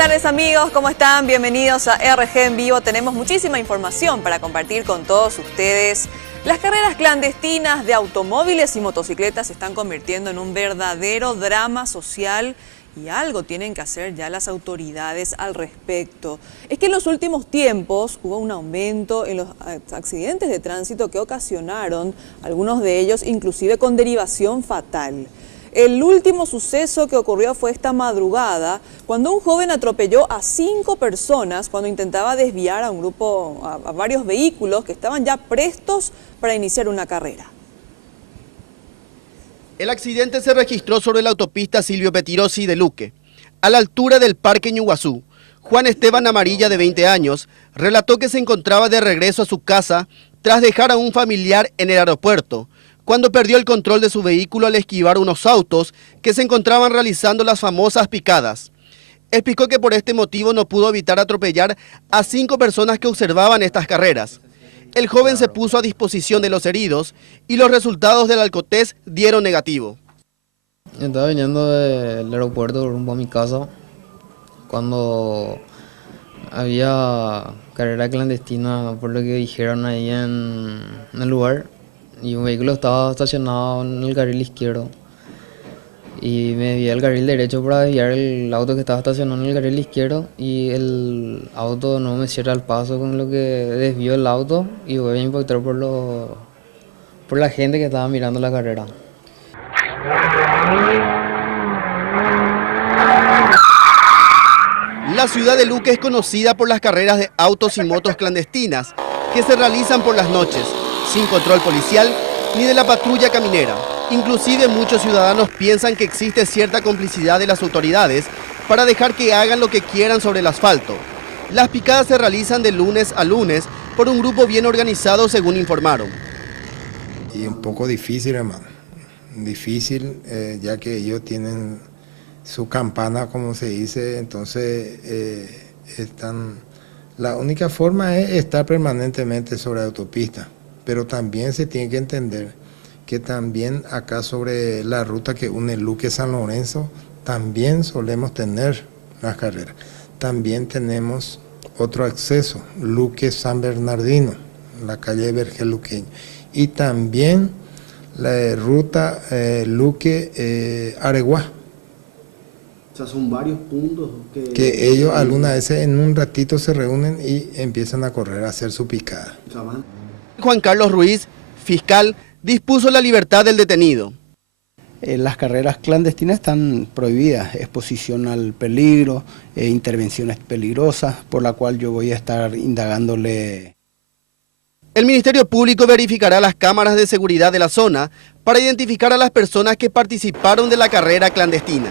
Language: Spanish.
tardes amigos, ¿cómo están? Bienvenidos a RG en Vivo. Tenemos muchísima información para compartir con todos ustedes. Las carreras clandestinas de automóviles y motocicletas se están convirtiendo en un verdadero drama social y algo tienen que hacer ya las autoridades al respecto. Es que en los últimos tiempos hubo un aumento en los accidentes de tránsito que ocasionaron, algunos de ellos inclusive con derivación fatal. El último suceso que ocurrió fue esta madrugada, cuando un joven atropelló a 5 personas cuando intentaba desviar a un grupo, a varios vehículos que estaban ya prestos para iniciar una carrera. El accidente se registró sobre la autopista Silvio Pettirossi de Luque, a la altura del Parque Ñuguazú. Juan Esteban Amarilla, de 20 años, relató que se encontraba de regreso a su casa tras dejar a un familiar en el aeropuerto, cuando perdió el control de su vehículo al esquivar unos autos que se encontraban realizando las famosas picadas. Explicó que por este motivo no pudo evitar atropellar a 5 personas que observaban estas carreras. El joven se puso a disposición de los heridos y los resultados del alcotest dieron negativo. Estaba viniendo del aeropuerto rumbo a mi casa cuando había carrera clandestina, por lo que dijeron ahí en el lugar. Y un vehículo estaba estacionado en el carril izquierdo. Y me desvié al carril derecho para desviar el auto que estaba estacionado en el carril izquierdo. Y el auto no me cierra el paso, con lo que desvió el auto y voy a impactar por la gente que estaba mirando la carrera. La ciudad de Luque es conocida por las carreras de autos y motos clandestinas que se realizan por las noches, sin control policial ni de la patrulla caminera. Inclusive muchos ciudadanos piensan que existe cierta complicidad de las autoridades para dejar que hagan lo que quieran sobre el asfalto. Las picadas se realizan de lunes a lunes por un grupo bien organizado, según informaron. Y un poco difícil, hermano. Difícil, ya que ellos tienen su campana, como se dice, entonces la única forma es estar permanentemente sobre la autopista. Pero también se tiene que entender que también acá sobre la ruta que une Luque-San Lorenzo, también solemos tener las carreras. También tenemos otro acceso, Luque-San Bernardino, la calle Vergel Luqueño. Y también la ruta Luque-Areguá. O sea, son varios puntos que ellos algunas veces en un ratito se reúnen y empiezan a correr, a hacer su picada. Juan Carlos Ruiz, fiscal, dispuso la libertad del detenido. Las carreras clandestinas están prohibidas, exposición al peligro, intervenciones peligrosas, por la cual yo voy a estar indagándole. El Ministerio Público verificará las cámaras de seguridad de la zona para identificar a las personas que participaron de la carrera clandestina.